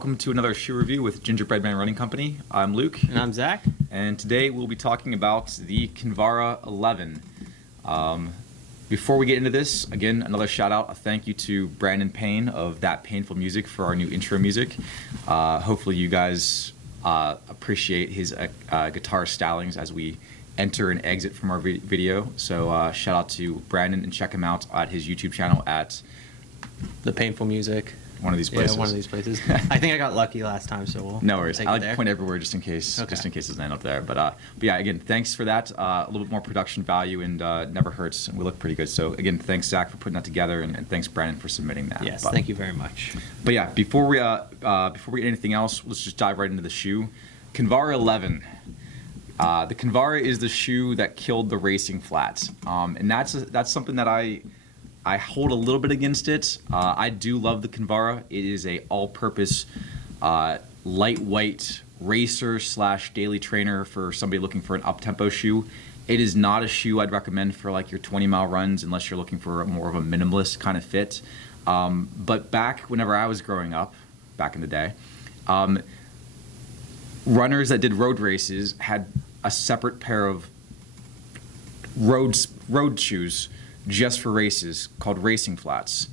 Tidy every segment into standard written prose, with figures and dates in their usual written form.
welcome to another shoe review with GingerBreadMan Running Company. I'm Luke. And I'm Zach. And today we'll be talking about the Kinvara 11. Before we get into this, again, another shout out, a thank you to Brandon Payne of That Painful Music for our new intro music. Hopefully you guys appreciate his guitar stylings as we enter and exit from our video. So shout out to Brandon and check him out at his YouTube channel at The Painful Music. One of these places. Yeah, one of these places. I think I got lucky last time, so we'll no worries. take I it like there. to point everywhere just in case, Okay. it's end up there. But yeah, again, thanks for that. A little bit more production value and never hurts, and we look pretty good. So again, thanks Zach for putting that together, and thanks Brandon for submitting that. Yes, thank you very much. But yeah, before we get anything else, let's just dive right into the shoe. Kinvara 11. The Kinvara is the shoe that killed the racing flats, and that's something that I hold a little bit against it. I do love the Kinvara. It is a all-purpose, lightweight racer / daily trainer for somebody looking for an up-tempo shoe. It is not a shoe I'd recommend for like your 20-mile runs unless you're looking for more of a minimalist kind of fit. But back whenever I was growing up, back in the day, runners that did road races had a separate pair of road shoes just for races called racing flats.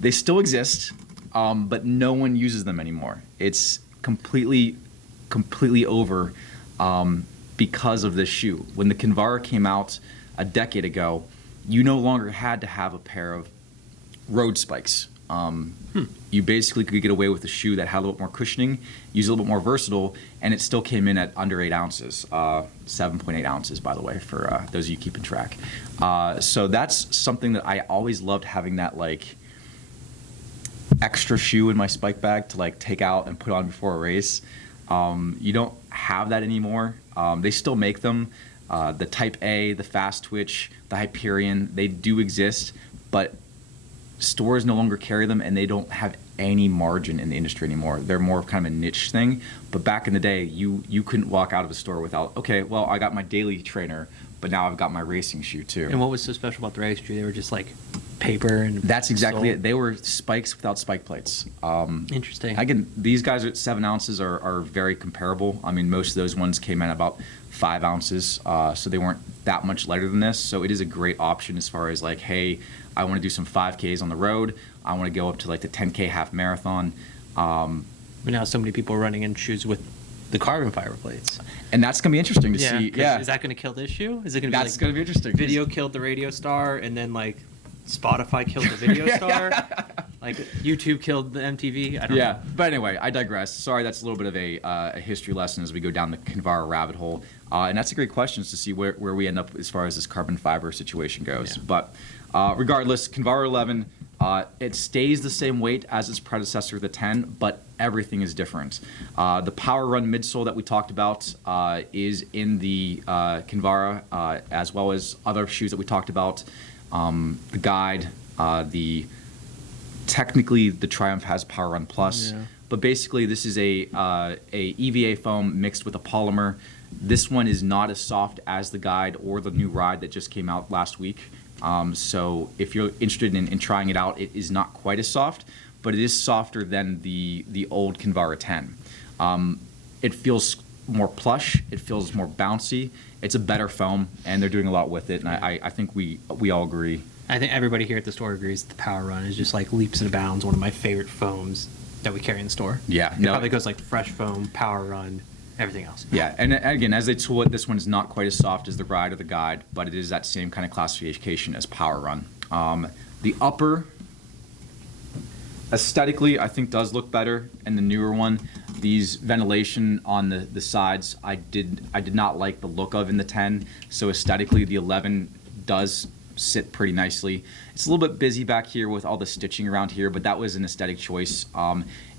They still exist, but no one uses them anymore. It's completely over because of this shoe. When the Kinvara came out a decade ago, you no longer had to have a pair of road spikes. You basically could get away with a shoe that had a little bit more cushioning, use a little bit more versatile, and it still came in at under 8 ounces, 7.8 ounces, by the way, for those of you keeping track. So that's something that I always loved, having that like extra shoe in my spike bag to like take out and put on before a race. You don't have that anymore. They still make them. The Type A, the Fast Twitch, the Hyperion, they do exist, but stores no longer carry them, and they don't have any margin in the industry anymore. They're more of kind of a niche thing. But back in the day, you couldn't walk out of a store without, okay, well, I got my daily trainer, but now I've got my racing shoe too. And what was so special about the racing shoe? They were just like paper and that's exactly sole? it. They were spikes without spike plates. Interesting. Again, these guys at 7 ounces are very comparable. I mean, most of those ones came in about 5 ounces, so they weren't that much lighter than this. So it is a great option as far as like, hey, I want to do some 5Ks on the road. I want to go up to like the 10K half marathon. But now so many people are running in shoes with the carbon fiber plates. And that's going to be interesting to see. Yeah. Is that going to kill this shoe? Is it going to be That's like going to be interesting. video killed the radio star and then like Spotify killed the video star? Like YouTube killed the MTV? I don't know. But anyway, I digress. Sorry, that's a little bit of a history lesson as we go down the Kinvara rabbit hole. And that's a great question to see where we end up as far as this carbon fiber situation goes. Yeah. But regardless, Kinvara 11, it stays the same weight as its predecessor, the 10, but everything is different. The Power Run midsole that we talked about is in the Kinvara, as well as other shoes that we talked about. The Guide, technically the Triumph has Power Run Plus, but basically this is a EVA foam mixed with a polymer. This one is not as soft as the Guide or the new Ride that just came out last week. So if you're interested in trying it out, it is not quite as soft, but it is softer than the old Kinvara 10. It feels more plush, it feels more bouncy, it's a better foam, and they're doing a lot with it, and I think we all agree. I think everybody here at the store agrees the Power Run is just like leaps and bounds one of my favorite foams that we carry in the store. Yeah, It probably goes like Fresh Foam, Power Run, everything else. Yeah, and again, as they tool it, this one is not quite as soft as the Ride or the Guide, but it is that same kind of classification as Power Run. The upper, aesthetically, I think does look better, and the newer one, these ventilation on the sides, I did not like the look of in the 10. So aesthetically, the 11 does sit pretty nicely. It's a little bit busy back here with all the stitching around here, but that was an aesthetic choice.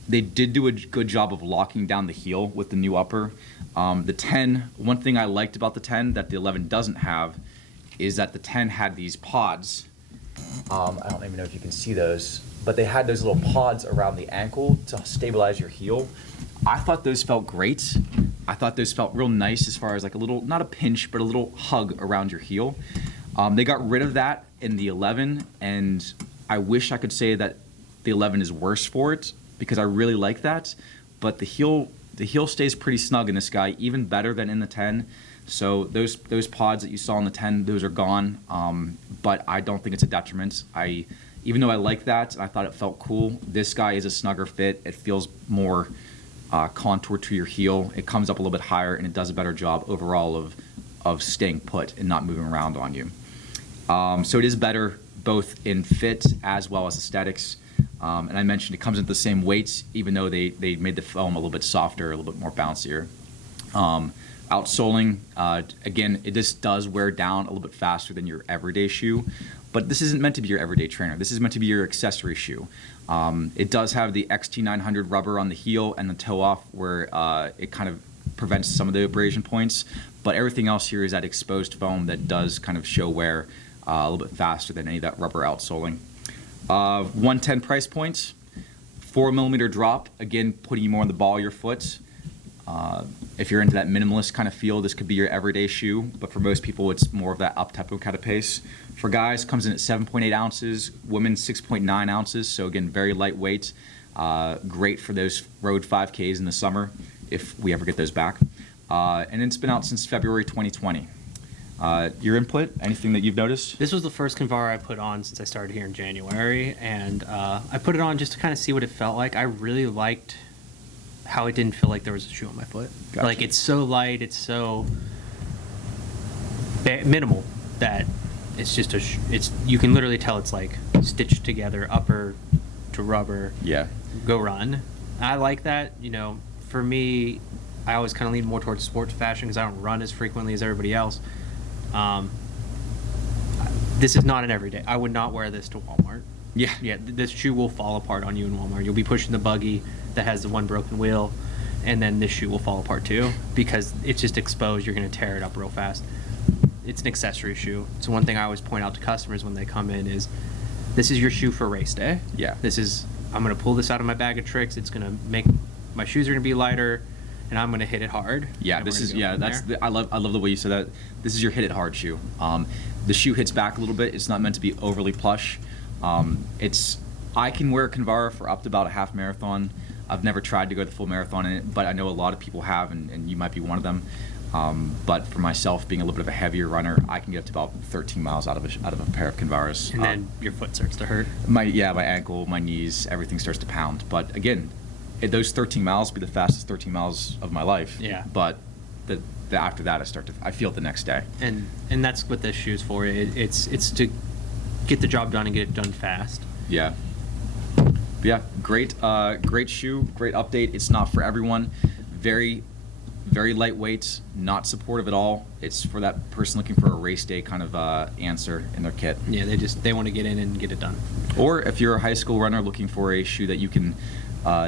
They did do a good job of locking down the heel with the new upper. The 10, one thing I liked about the 10 that the 11 doesn't have is that the 10 had these pods. I don't even know if you can see those, but they had those little pods around the ankle to stabilize your heel. I thought those felt great. I thought those felt real nice as far as like a little, not a pinch, but a little hug around your heel. They got rid of that in the 11, and I wish I could say that the 11 is worse for it, because I really like that, but the heel stays pretty snug in this guy, even better than in the 10. So those pods that you saw in the 10, those are gone. But I don't think it's a detriment. Even though I like that, I thought it felt cool. This guy is a snugger fit. It feels more contoured to your heel. It comes up a little bit higher, and it does a better job overall of staying put and not moving around on you. So it is better both in fit as well as aesthetics. And I mentioned it comes in the same weights, even though they made the foam a little bit softer, a little bit more bouncier. Outsoling, again, it just does wear down a little bit faster than your everyday shoe. But this isn't meant to be your everyday trainer. This is meant to be your accessory shoe. It does have the XT900 rubber on the heel and the toe off where it kind of prevents some of the abrasion points. But everything else here is that exposed foam that does kind of show wear a little bit faster than any of that rubber outsoling. 110 price points, 4mm drop, again, putting you more on the ball of your foot. If you're into that minimalist kind of feel, this could be your everyday shoe, but for most people, it's more of that up-tempo kind of pace. For guys, comes in at 7.8 ounces, women 6.9 ounces, so again, very lightweight. Great for those road 5Ks in the summer, if we ever get those back. And it's been out since February 2020. Your input? Anything that you've noticed? This was the first Kinvara I put on since I started here in January, and I put it on just to kind of see what it felt like. I really liked how it didn't feel like there was a shoe on my foot. Gotcha. Like, it's so light, it's so minimal that it's just you can literally tell it's like stitched together, upper to rubber. Yeah. Go run. I like that. You know, for me, I always kind of lean more towards sports fashion because I don't run as frequently as everybody else. This is not an everyday. I would not wear this to Walmart. Yeah. Yeah, this shoe will fall apart on you in Walmart. You'll be pushing the buggy that has the one broken wheel, and then this shoe will fall apart too because it's just exposed. You're going to tear it up real fast. It's an accessory shoe. So one thing I always point out to customers when they come in is, this is your shoe for race day. Yeah. I'm going to pull this out of my bag of tricks. It's going to make my shoes are going to be lighter, and I'm going to hit it hard. Yeah, I love the way you said that. This is your hit it hard shoe. The shoe hits back a little bit. It's not meant to be overly plush. I can wear Kinvara for up to about a half marathon. I've never tried to go the full marathon in it, but I know a lot of people have, and you might be one of them. But for myself, being a little bit of a heavier runner, I can get up to about 13 miles out of a pair of Kinvaras. And then your foot starts to hurt. My ankle, my knees, everything starts to pound. But again, those 13 miles will be the fastest 13 miles of my life. Yeah. But after that, I feel it the next day. And that's what this shoe's for. It's to get the job done and get it done fast. Yeah. Yeah, great shoe, great update. It's not for everyone. Very, very lightweight, not supportive at all. It's for that person looking for a race day kind of answer in their kit. Yeah, they want to get in and get it done. Or if you're a high school runner looking for a shoe that you can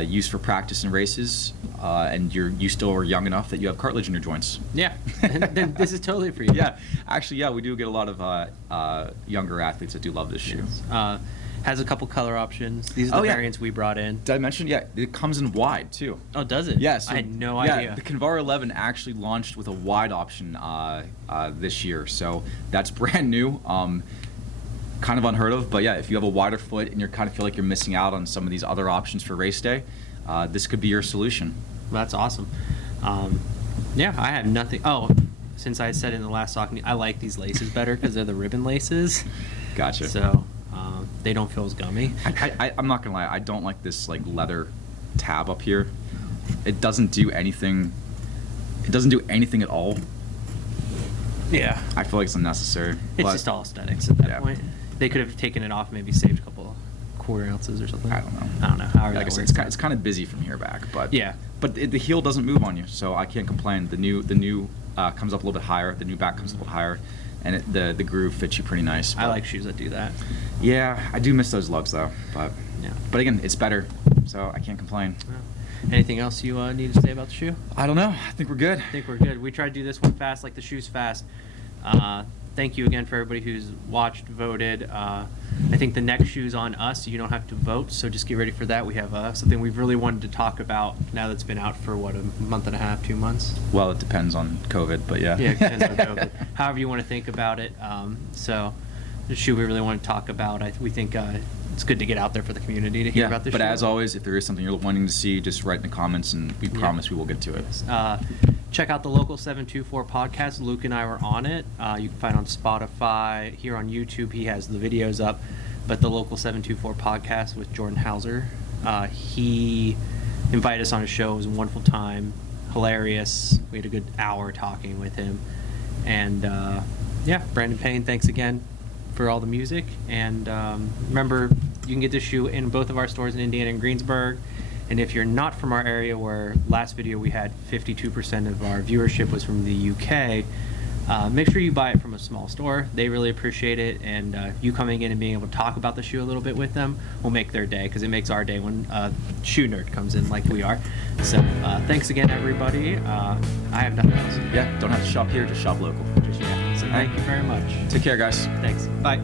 use for practice and races, and you still are young enough that you have cartilage in your joints. Yeah, then this is totally for you. Yeah, actually, we do get a lot of younger athletes that do love this shoe. Yes. Has a couple color options. These are the variants we brought in. Did I mention? Yeah, it comes in wide too. Oh, does it? Yes. I had no idea. The Kinvara 11 actually launched with a wide option this year, so that's brand new. Kind of unheard of, but yeah, if you have a wider foot and you kind of feel like you're missing out on some of these other options for race day, this could be your solution. Well, that's awesome. Yeah, I have nothing. Oh, since I said in the last Saucony, I like these laces better because they're the ribbon laces. Gotcha. So they don't feel as gummy. I'm not gonna lie, I don't like this like leather tab up here. It doesn't do anything. It doesn't do anything at all. Yeah. I feel like it's unnecessary. It's just all aesthetics at that point. They could have taken it off, maybe saved a couple quarter ounces or something. I don't know. However like I said, it's kind of busy from here back, but yeah. But the heel doesn't move on you, so I can't complain. The new comes up a little bit higher. The new back comes a little higher, and the groove fits you pretty nice. I like shoes that do that. Yeah, I do miss those lugs though, but yeah. But again, it's better, so I can't complain. Yeah. Anything else you need to say about the shoe? I don't know. I think we're good. We tried to do this one fast, like the shoe's fast. Thank you again for everybody who's watched, voted. I think the next shoe's on us. You don't have to vote, so just get ready for that. We have something we've really wanted to talk about now that's been out for, what, a month and a half, 2 months? Well, it depends on COVID, but yeah. Yeah, it depends on COVID. However you want to think about it. So the shoe we really want to talk about, we think it's good to get out there for the community to hear about the shoe. But as always, if there is something you're wanting to see, just write in the comments, and we promise we will get to it. Check out the Local 724 podcast. Luke and I were on it. You can find it on Spotify. Here on YouTube, he has the videos up. But the Local 724 podcast with Jordan Hauser, he invited us on his show. It was a wonderful time, hilarious. We had a good hour talking with him. And Brandon Payne, thanks again for all the music. And remember, you can get this shoe in both of our stores in Indiana and Greensburg. And if you're not from our area, where last video we had 52% of our viewership was from the UK, make sure you buy it from a small store. They really appreciate it, and you coming in and being able to talk about the shoe a little bit with them will make their day, because it makes our day when a shoe nerd comes in like we are. So thanks again, everybody. I have nothing else. Yeah, don't have to shop here, just shop local. So thank you very much. Take care, guys. Thanks. Bye.